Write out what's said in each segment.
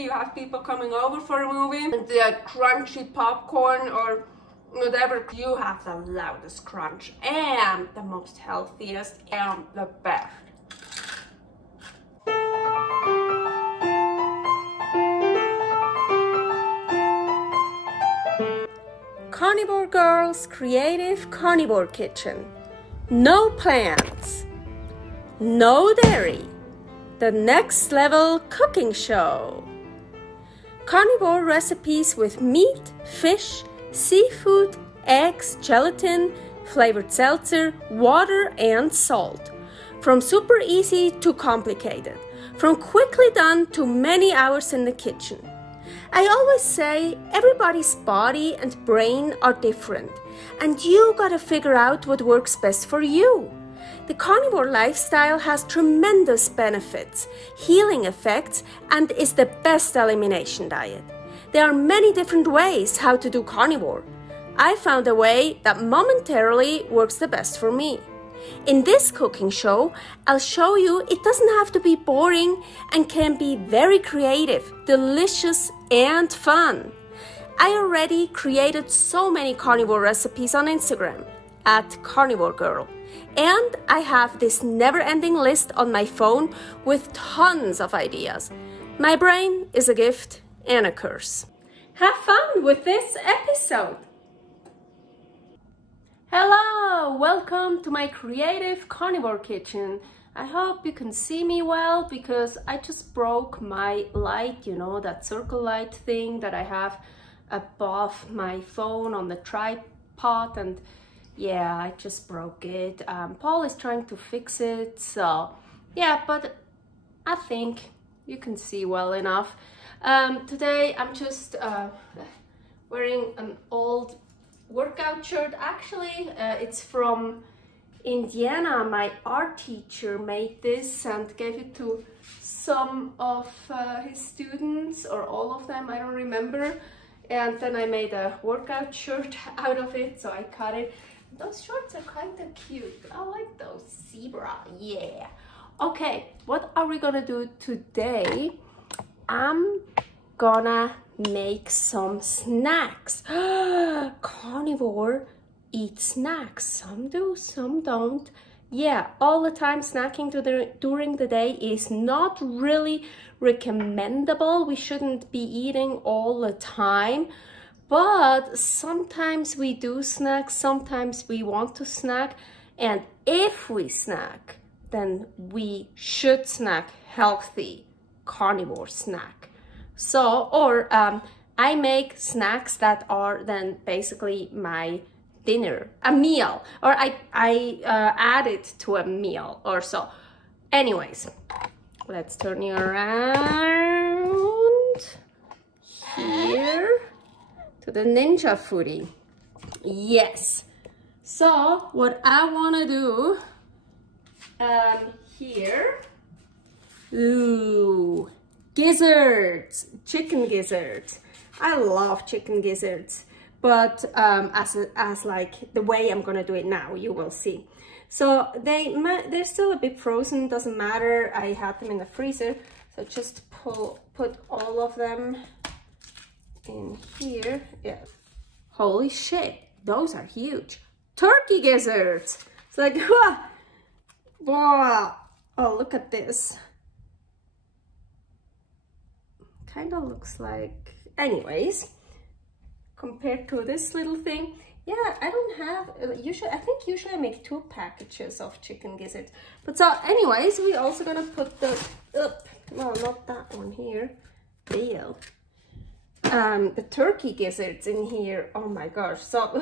You have people coming over for a movie and the crunchy popcorn or whatever. You have the loudest crunch and the most healthiest and the best. Carnivore Girl's Creative Carnivore Kitchen. No plants, no dairy, the next level cooking show. Carnivore recipes with meat, fish, seafood, eggs, gelatin, flavored seltzer, water, and salt. From super easy to complicated. From quickly done to many hours in the kitchen. I always say everybody's body and brain are different, and you gotta figure out what works best for you. The carnivore lifestyle has tremendous benefits, healing effects, and is the best elimination diet. There are many different ways how to do carnivore. I found a way that momentarily works the best for me. In this cooking show, I'll show you it doesn't have to be boring and can be very creative, delicious, and fun. I already created so many carnivore recipes on Instagram @CarnivoreGirl. And I have this never-ending list on my phone with tons of ideas. My brain is a gift and a curse. Have fun with this episode. Hello, welcome to my creative carnivore kitchen. I hope you can see me well because I just broke my light, you know, that circle light thing that I have above my phone on the tripod, and yeah, I just broke it. Paul is trying to fix it, so yeah, but I think you can see well enough. Today I'm just wearing an old workout shirt. Actually, it's from Indiana. My art teacher made this and gave it to some of his students, or all of them, I don't remember. And then I made a workout shirt out of it, so I cut it. Those shorts are kind of cute. I like those. Zebra, yeah. Okay, what are we gonna do today? I'm gonna make some snacks. Carnivore eat snacks. Some do, some don't. Yeah, all the time snacking during the day is not really recommendable. We shouldn't be eating all the time. But sometimes we do snack, sometimes we want to snack, and if we snack, then we should snack healthy, carnivore snack. So, or I make snacks that are then basically my dinner, a meal, or I add it to a meal or so. Anyways, let's turn you around here to the Ninja Foodi. Yes. So what I want to do here, ooh, gizzards, chicken gizzards. I love chicken gizzards, but as like the way I'm gonna do it now, you will see. So they're still a bit frozen, doesn't matter. I had them in the freezer, so just put all of them in here. Yeah, holy shit, those are huge. Turkey gizzards. It's like, wow. Oh, look at this. Kind of looks like, anyways, compared to this little thing. Yeah, I don't have, I think usually I make 2 packages of chicken gizzards. But so anyways, we also gonna put the, no, not that one here, deal. The turkey gizzards in here. Oh my gosh. So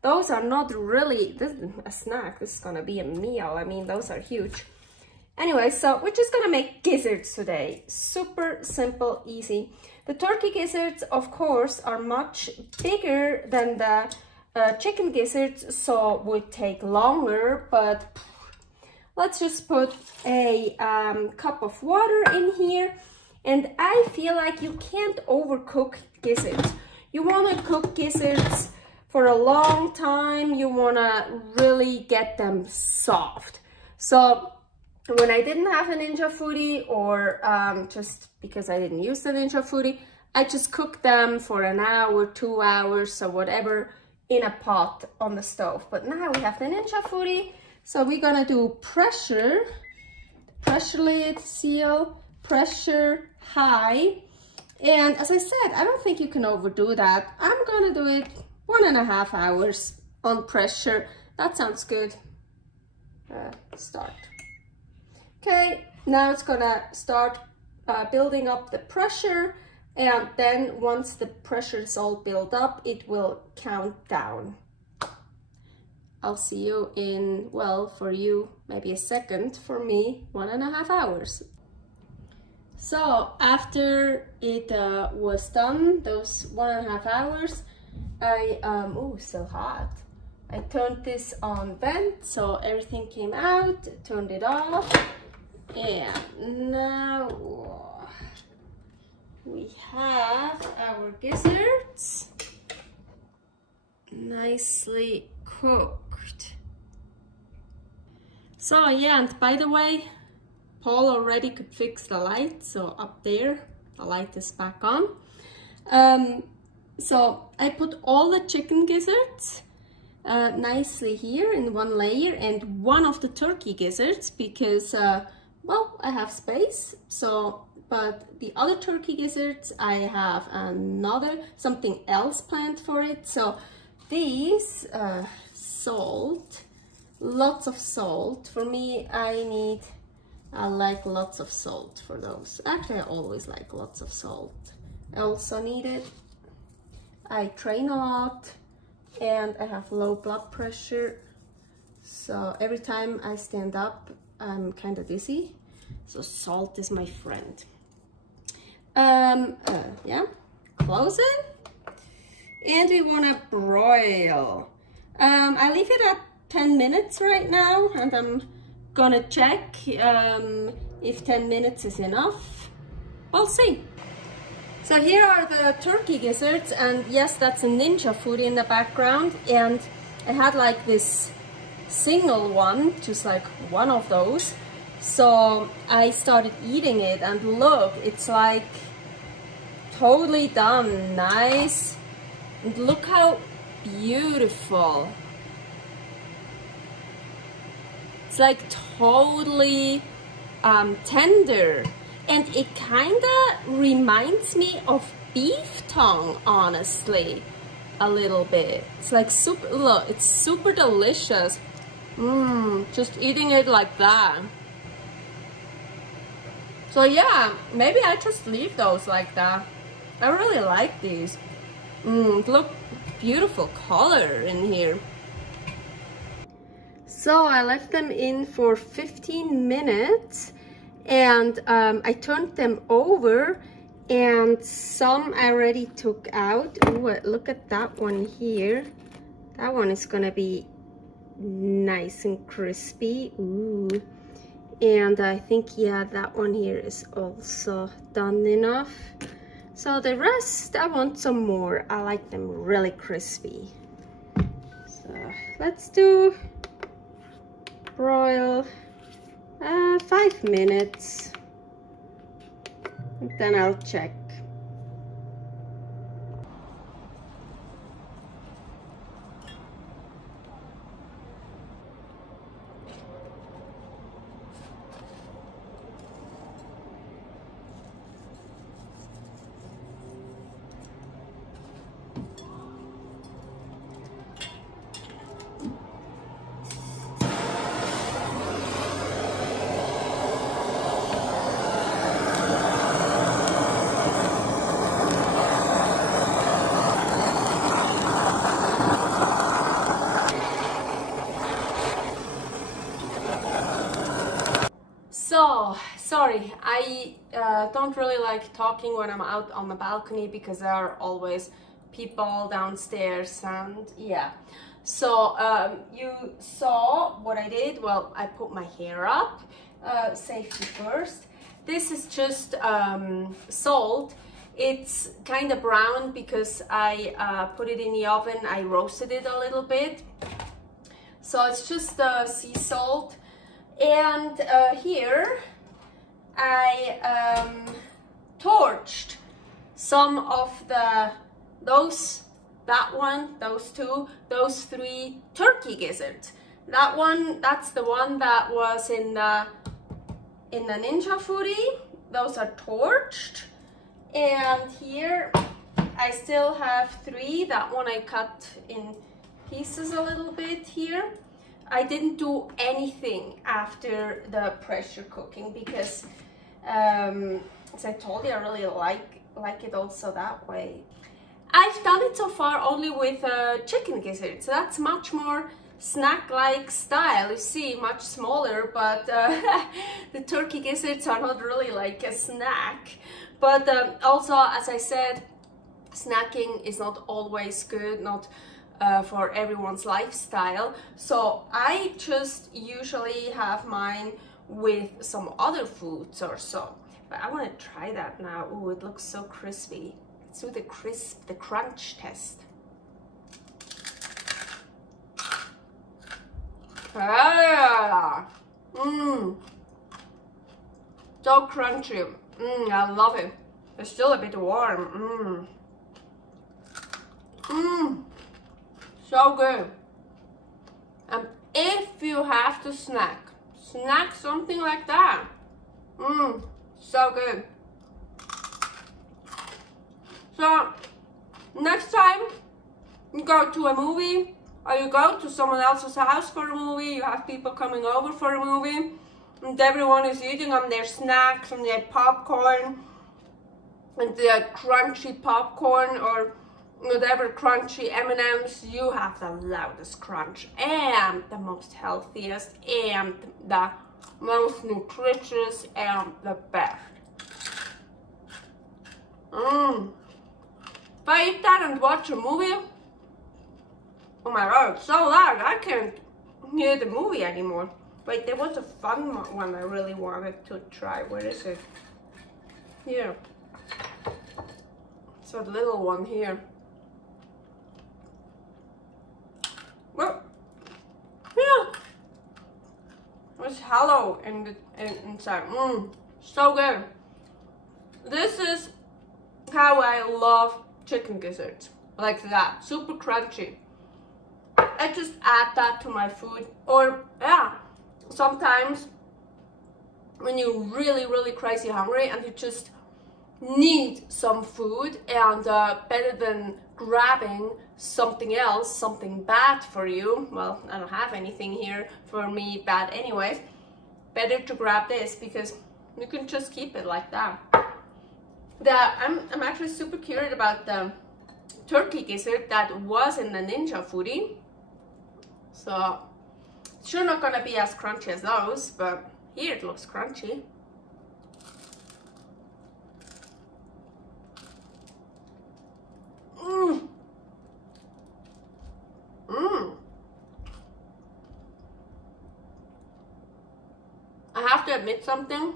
those are not really, this is a snack, this is gonna be a meal. I mean, those are huge. Anyway, so we're just gonna make gizzards today. Super simple, easy. The turkey gizzards, of course, are much bigger than the chicken gizzards, so would take longer, but let's just put a cup of water in here. And I feel like you can't overcook gizzards. You wanna cook gizzards for a long time. You wanna really get them soft. So when I didn't have a Ninja Foodi, or just because I didn't use the Ninja Foodi, I just cooked them for an hour, 2 hours, or whatever, in a pot on the stove. But now we have the Ninja Foodi, so we're gonna do pressure lid, seal, pressure high. And as I said, I don't think you can overdo that. I'm gonna do it 1.5 hours on pressure. That sounds good. Start. Okay, now it's gonna start building up the pressure, and then once the pressure is all built up, it will count down. I'll see you in, well, for you, maybe a second. For me, 1.5 hours. So after it was done, those 1.5 hours, I, oh, so hot. I turned this on vent, so everything came out, turned it off, and now we have our gizzards nicely cooked. So yeah, and by the way, Paul already could fix the light, so up there, the light is back on. So I put all the chicken gizzards nicely here in one layer, and one of the turkey gizzards, because well, I have space. So, but the other turkey gizzards, I have something else planned for it. So these salt, lots of salt. For me, I like lots of salt for those. Actually, I always like lots of salt. I also need it. I train a lot, and I have low blood pressure, so every time I stand up, I'm kind of dizzy. So salt is my friend. Yeah, close it, and we want to broil. I leave it at 10 minutes right now, and I'm gonna check if 10 minutes is enough. We'll see. So here are the turkey gizzards, and yes, that's a Ninja Foodi in the background, and I had like this single one, just like one of those. So I started eating it, and look, it's like totally done, nice, and look how beautiful. It's like totally tender. And it kind of reminds me of beef tongue, honestly, a little bit. It's like super, look, it's super delicious. Just eating it like that. So yeah, maybe I just leave those like that. I really like these. Look, beautiful color in here. So I left them in for 15 minutes. And I turned them over, and some I already took out. Ooh, look at that one here. That one is gonna be nice and crispy. Ooh. And I think, yeah, that one here is also done enough. So the rest, I want some more. I like them really crispy. So let's do broil 5 minutes, and then I'll check. So, sorry, I don't really like talking when I'm out on the balcony because there are always people downstairs, and yeah. So, you saw what I did. Well, I put my hair up, safety first. This is just salt. It's kind of brown because I put it in the oven. I roasted it a little bit. So it's just sea salt. And here I torched some of those two, those three turkey gizzards. That's the one that was in the Ninja Foodi. Those are torched. And here I still have three. That one I cut in pieces a little bit here. I didn't do anything after the pressure cooking because as I told you, I really like it also that way. I've done it so far only with chicken gizzards, so that's much more snack-like style. You see, much smaller, but the turkey gizzards are not really like a snack. But also, as I said, snacking is not always good, not for everyone's lifestyle. So I just usually have mine with some other foods or so. But I want to try that now. Ooh, it looks so crispy. Let's do the crunch test. Ah, so crunchy. I love it. It's still a bit warm. So good. And if you have to snack something like that. So good. So next time you go to a movie or you go to someone else's house for a movie, you have people coming over for a movie, and everyone is eating on their snacks and their popcorn and their crunchy popcorn or whatever crunchy M&Ms, you have the loudest crunch and the most healthiest and the most nutritious and the best. If I eat that and watch a movie, oh my god, it's so loud, I can't hear the movie anymore. Wait, there was a fun one I really wanted to try. Where is it? Here. It's a little one here. Well, yeah. It's hollow inside. So good. This is how I love chicken gizzards. Like that. Super crunchy. I just add that to my food. Or, yeah, sometimes when you're really crazy hungry and you just need some food, and better than grabbing something else, something bad for you. Well, I don't have anything here for me bad anyways. Better to grab this because you can just keep it like that. I'm actually super curious about the turkey gizzard that was in the Ninja Foodi. So it's sure not gonna be as crunchy as those, but here it looks crunchy. I have to admit something.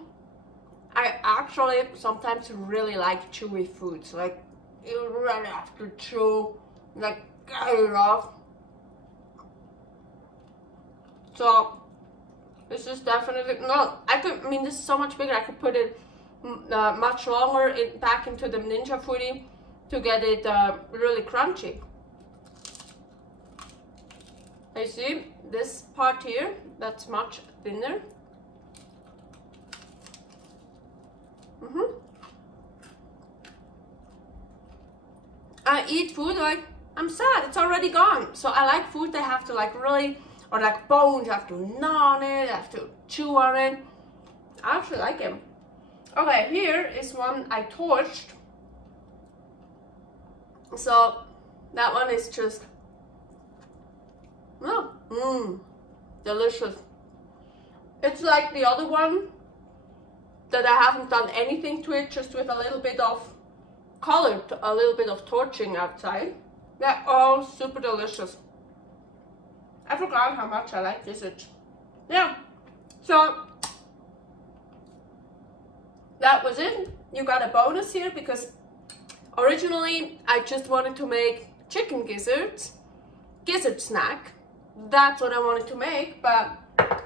I actually sometimes really like chewy foods. Like, you really have to chew, like, get it off. So this is definitely I mean, this is so much bigger. I could put it much longer back into the Ninja Foodi to get it really crunchy. You see this part here, that's much thinner. I eat food like I'm sad, it's already gone. So I like food that have to like really, or like bones, I have to gnaw on it, I have to chew on it. I actually like them. Okay, here is one I torched. So that one is just, delicious. It's like the other one that I haven't done anything to it, just with a little bit of color, a little bit of torching outside. They're all super delicious. I forgot how much I like gizzards. Yeah, so that was it. You got a bonus here because originally I just wanted to make chicken gizzard snack. That's what I wanted to make, but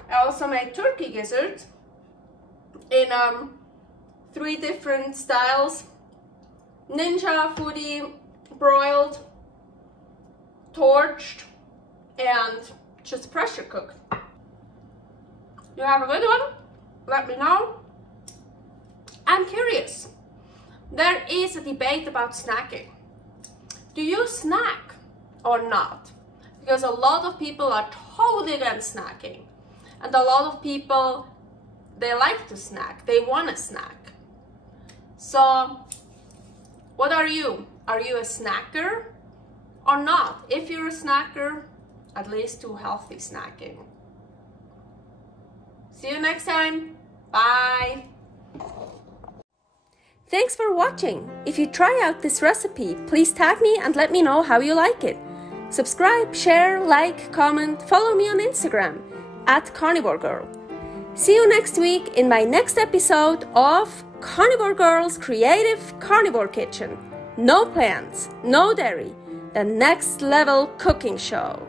I also make turkey gizzards in 3 different styles: Ninja Foodi, broiled, torched, and just pressure cooked. You have a good one? Let me know. I'm curious. There is a debate about snacking. Do you snack or not? Because a lot of people are totally against snacking. And a lot of people, they like to snack. They want to snack. So, what are you? Are you a snacker or not? If you're a snacker, at least do healthy snacking. See you next time. Bye. Thanks for watching. If you try out this recipe, please tag me and let me know how you like it. Subscribe, share, like, comment, follow me on Instagram @CarnivoreGirl. See you next week in my next episode of Carnivore Girl's Creative Carnivore Kitchen. No plants, no dairy, the next level cooking show.